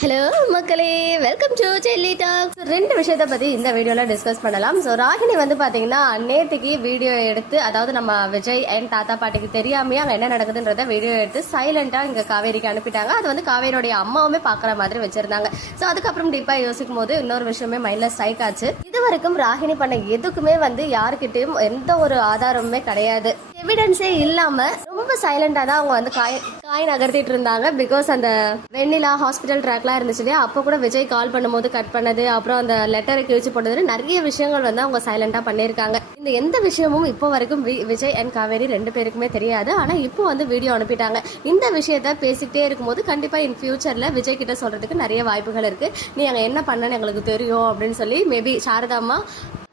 Hello மக்களே. Welcome to Selli tax ரெண்டு விஷயத்த பத்தி இந்த வீடியோல டிஸ்கஸ் பண்ணலாம். ஸோ ராகினி வந்து பாத்தீங்கன்னா நேற்றுக்கு வீடியோ எடுத்து அதாவது நம்ம விஜய் அண்ட் தாத்தா பாட்டிக்கு தெரியாமையே அங்க என்ன நடக்குதுன்றத வீடியோ எடுத்து சைலண்டா இங்க காவேரிக்கு அனுப்பிட்டாங்க. அது வந்து காவேரியோடைய அம்மாவுமே பாக்குற மாதிரி வச்சிருந்தாங்க. ஸோ அதுக்கப்புறம் டீப்பா யோசிக்கும் போது இன்னொரு விஷயமே மைண்ட்ல ஸ்ட்ரைக் ஆச்சு. இது வரைக்கும் ராகினி பண்ண எதுக்குமே வந்து யாருக்கிட்டையும் எந்த ஒரு ஆதாரமுமே கிடையாது. எவிடன்ஸே இல்லாம ரொம்ப சைலண்டாக தான் அவங்க வந்து காய் காய் நகர்த்திட்டு இருந்தாங்க. பிகாஸ் அந்த வெண்ணிலா ஹாஸ்பிட்டல் ட்ராக்லாம் இருந்துச்சு இல்லையா? அப்போ கூட விஜய் கால் பண்ணும்போது கட் பண்ணது அப்புறம் அந்த லெட்டரை கிழிச்சு போட்டது நிறைய விஷயங்கள் வந்து அவங்க சைலண்டாக பண்ணியிருக்காங்க. இந்த எந்த விஷயமும் இப்போ வரைக்கும் வி- விஜய் அண்ட் காவேரி ரெண்டு பேருக்குமே தெரியாது. ஆனால் இப்போ வந்து வீடியோ அனுப்பிட்டாங்க. இந்த விஷயத்த பேசிக்கிட்டே இருக்கும்போது கண்டிப்பாக இன் ஃபியூச்சரில் விஜய் கிட்ட சொல்கிறதுக்கு நிறைய வாய்ப்புகள் இருக்குது நீ அங்கே என்ன பண்ணன்னு எங்களுக்கு தெரியும் அப்படின்னு சொல்லி மேபி சாரதாம்மா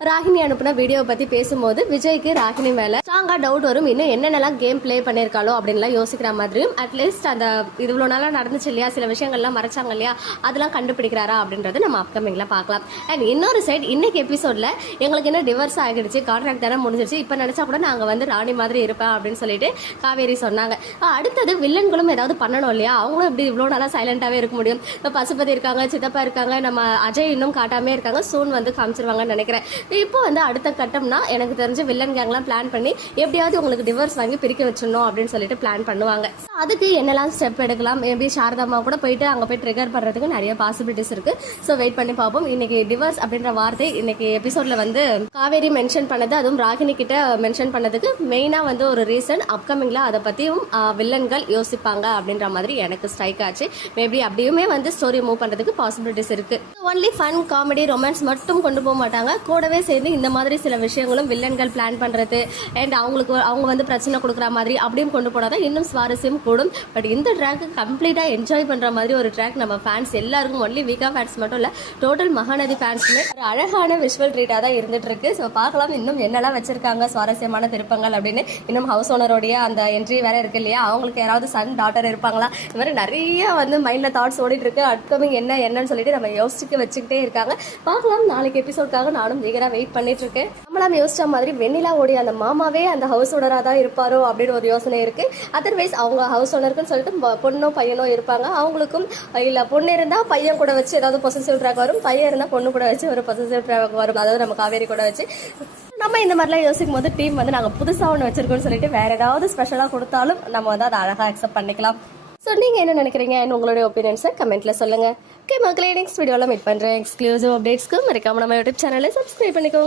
ராகினி அனுப்பின வீடியோவை பத்தி பேசும்போது விஜய்க்கு ராகினி மேல ஸ்ட்ராங்கா டவுட் வரும். இன்னும் என்னென்னலாம் கேம் ப்ளே பண்ணிருக்காளோ அப்படின்லாம் யோசிக்கிற மாதிரியும் அட்லீஸ்ட் அந்த இது இவ்வளவு நாளா நடந்துச்சு இல்லையா? சில விஷயங்கள்லாம் மறைச்சாங்க இல்லையா? அதெல்லாம் கண்டுபிடிக்கிறாரா அப்படின்றது நம்ம அப்கமிங்ல பார்க்கலாம். அண்ட் இன்னொரு சைட் இன்னைக்கு எபிசோட்ல எங்களுக்கு என்ன டிவர்ஸ் ஆகிடுச்சு கான்ட்ராக்ட் தானே முடிஞ்சிருச்சு. இப்போ நினைச்சா கூட நாங்க வந்து ராணி மாதிரி இருப்பேன் அப்படின்னு சொல்லிட்டு காவேரி சொன்னாங்க. அடுத்தது வில்லன்களும் ஏதாவது பண்ணணும் இல்லையா? அவங்களும் இப்படி இவ்வளோ நாளா சைலண்டாவே இருக்க முடியும். இப்போ பசுபதி இருக்காங்க சித்தப்பா இருக்காங்க நம்ம அஜய் இன்னும் காட்டாமே இருக்காங்க. சூன் வந்து காமிச்சிருவாங்கன்னு நினைக்கிறேன். இப்போ வந்து அடுத்த கட்டம்னா எனக்கு தெரிஞ்ச வில்லன் கேங்லாம் பிளான் பண்ணி எப்படியாவது உங்களுக்கு டிவோர்ஸ் வாங்கி பிரிக்க வச்சிடணும் அப்படின்னு சொல்லிட்டு பிளான் பண்ணுவாங்க. அதுக்கு என்னெல்லாம் ஸ்டெப் எடுக்கலாம்? மேபி சாரதாமா கூட போயிட்டு அங்கே போய் ட்ரிகர் பண்ணுறதுக்கு நிறைய பாசிபிலிட்டிஸ் இருக்கு. ஸோ வெயிட் பண்ணி பார்ப்போம். இன்னைக்கு டிவோர்ஸ் அப்படின்ற வார்த்தை இன்னைக்கு எபிசோட்ல வந்து காவேரி மென்ஷன் பண்ணது அதுவும் ராகினி கிட்ட மென்ஷன் பண்ணதுக்கு மெயினாக வந்து ஒரு ரீசன் அப்கமிங்ல அதை பற்றியும் வில்லன்கள் யோசிப்பாங்க அப்படின்ற மாதிரி எனக்கு ஸ்ட்ரைக் ஆச்சு. மேபி அப்படியுமே வந்து ஸ்டோரி மூவ் பண்ணுறதுக்கு பாசிபிலிட்டிஸ் இருக்கு. ஒன்லி ஃபன் காமெடி ரொமான்ஸ் மட்டும் கொண்டு போக மாட்டாங்க. கூடவே சேர்ந்து இந்த மாதிரி சில விஷயங்களும் வில்லன்கள் பிளான் பண்ணுறது அண்ட் அவங்களுக்கு அவங்க வந்து பிரச்சனை கொடுக்குற மாதிரி அப்படியும் கொண்டு போனால் தான் இன்னும் சுவாரஸ்யம் கூடும். பட் இந்த ட்ராக் கம்ப்ளீட்டாக என்ஜாய் பண்ணுற மாதிரி ஒரு ட்ராக் நம்ம ஃபேன்ஸ் எல்லாருக்கும் ஒன்லி வீக்கா ஃபேன்ஸ் மட்டும் இல்லை டோட்டல் மகாநதி ஃபேன்ஸுமே ஒரு அழகான விஷுவல் ட்ரீட்டாக தான் இருந்துட்டு இருக்கு. ஸோ பார்க்கலாம் இன்னும் என்னெல்லாம் வச்சிருக்காங்க சுவாரஸ்யமான திருப்பங்கள் அப்படின்னு. இன்னும் ஹவுஸ் ஓனருடைய அந்த என்ட்ரி வேற இருக்கு இல்லையா? அவங்களுக்கு யாராவது சன் டாட்டர் இருப்பாங்களா? இந்த மாதிரி நிறைய வந்து மைண்டில் தாட்ஸ் ஓடிட்டு இருக்கு. அட்கமிங் என்ன என்னன்னு சொல்லிட்டு நம்ம யோசிச்சுக்க வச்சுக்கிட்டே இருக்காங்க. பார்க்கலாம் நாளைக்கு எபிசோட்காக நானும் ஜீகரா வெயிட் பண்ணிட்டு இருக்கேன் நம்மளாம் யோசிச்ச மாதிரி வெண்ணிலாவுடைய அந்த மாமாவே அந்த ஹவுஸ் ஓனரா தான் இருப்பாரோ அப்படின்னு ஒரு யோசனை இருக்கு. அதர்வைஸ் அவங்க ஹவுஸ் ஓனருக்குன்னு சொல்லிட்டு பொண்ணோ பையனோ இருப்பாங்க. அவங்களுக்கும் இல்ல பொண்ணு இருந்தா பையன் கூட வச்சு ஏதாவது பொசசிவ் ட்ராக் வரும். பையன் இருந்தா பொண்ணு கூட வச்சு ஒரு பொசசிவ் ட்ராக் வரும். அதாவது நம்ம காவேரி கூட வச்சு. நம்ம இந்த மாதிரிலாம் யோசிக்கும் போது டீம் வந்து நாங்கள் புதுசாக ஒன்று வச்சிருக்கோம்னு சொல்லிட்டு வேற ஏதாவது ஸ்பெஷலாக கொடுத்தாலும் நம்ம வந்து அதை அழகாக அக்செப்ட் பண்ணிக்கலாம். ஸோ நீங்கள் என்ன நினைக்கிறீங்க? and உங்களுடைய ஒப்பீனியன்ஸை கமெண்ட்டில் சொல்லுங்க. ஓகே மக்களே நெக்ஸ்ட் வீடியோவில் மீட் பண்ணுறேன் எக்ஸ்க்ளூசிவ் அப்டேட்ஸ்க்கு மறக்காம நம்ம யூடியூப் சேனலை சப்ஸ்கிரைப் பண்ணிக்கோங்க.